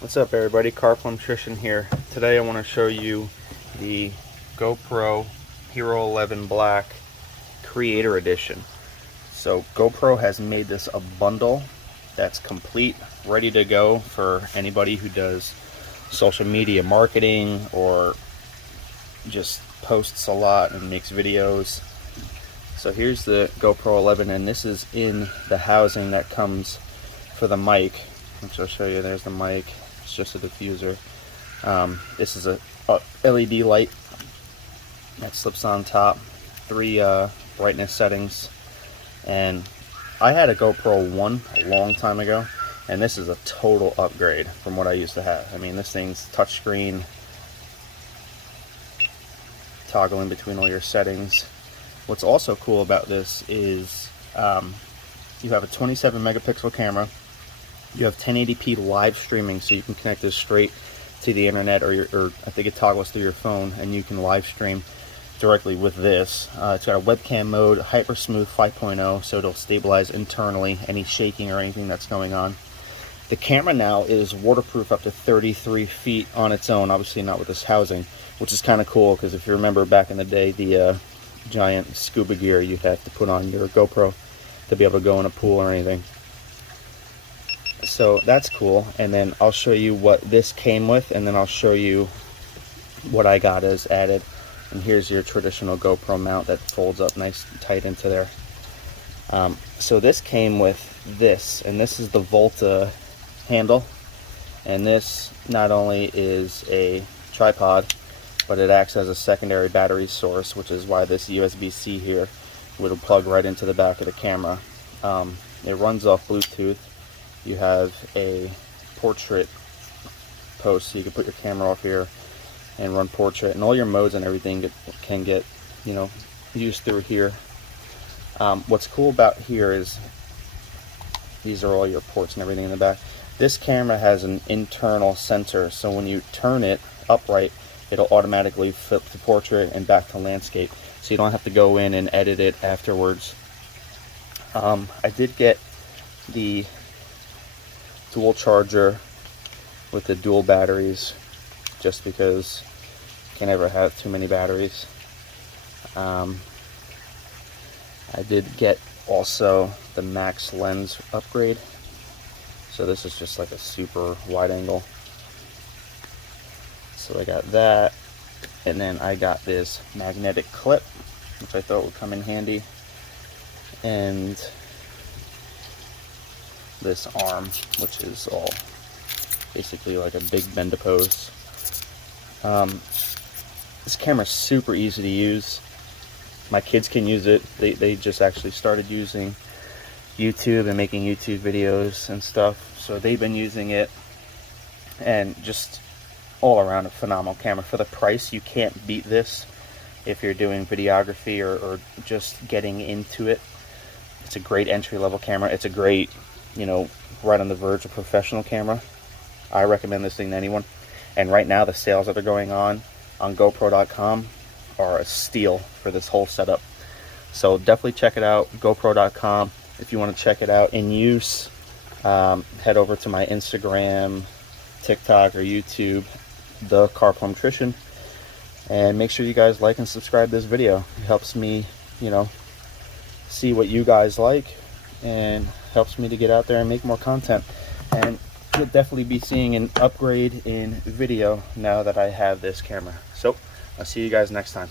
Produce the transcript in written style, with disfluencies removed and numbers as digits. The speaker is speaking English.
What's up everybody, Gopro here. Today I want to show you the GoPro Hero11 Black Creator Edition. So GoPro has made this a bundle that's complete, ready to go for anybody who does social media marketing or just posts a lot and makes videos. So here's the GoPro 11, and this is in the housing that comes for the mic, which I'll show you. There's the mic. It's just a diffuser. This is a LED light that slips on top, 3 brightness settings, and I had a GoPro 1 a long time ago, and this is a total upgrade from what I used to have. I mean, this thing's touchscreen, toggle in between all your settings. What's also cool about this is you have a 27 megapixel camera. You have 1080p live streaming, so you can connect this straight to the internet, or I think it toggles through your phone, and you can live stream directly with this. It's got a webcam mode, hyper smooth 5.0, so it'll stabilize internally any shaking or anything that's going on. The camera now is waterproof up to 33 feet on its own, obviously not with this housing, which is kind of cool, because if you remember back in the day, the giant scuba gear you'd have to put on your GoPro to be able to go in a pool or anything. So that's cool. And then I'll show you what this came with, and then I'll show you what I got as added. And here's your traditional GoPro mount that folds up nice and tight into there. So this came with this, and this is the Volta handle, and this not only is a tripod, but it acts as a secondary battery source, which is why this USB-C here will plug right into the back of the camera. It runs off Bluetooth. You have a portrait post, so you can put your camera off here and run portrait, and all your modes and everything can get, you know, used through here. What's cool about here is these are all your ports and everything in the back. This camera has an internal sensor, so when you turn it upright, it'll automatically flip to portrait and back to landscape, so you don't have to go in and edit it afterwards. I did get the dual charger with the dual batteries, just because you can never have too many batteries. I did get also the max lens upgrade, so this is just like a super wide angle. So I got that, and then I got this magnetic clip, which I thought would come in handy, and this arm, which is all basically like a big bend-a-pose. This camera's super easy to use. My kids can use it. They just actually started using YouTube and making YouTube videos and stuff, so they've been using it, and just all around a phenomenal camera. For the price, you can't beat this if you're doing videography or just getting into it. It's a great entry-level camera. It's a great, you know, right on the verge of professional camera. I recommend this thing to anyone. And right now, the sales that are going on GoPro.com are a steal for this whole setup. So definitely check it out, GoPro.com. If you want to check it out in use, head over to my Instagram, TikTok, or YouTube, the Gopro, and make sure you guys like and subscribe this video. It helps me, you know, see what you guys like, and helps me to get out there and make more content. And you'll definitely be seeing an upgrade in video now that I have this camera. So I'll see you guys next time.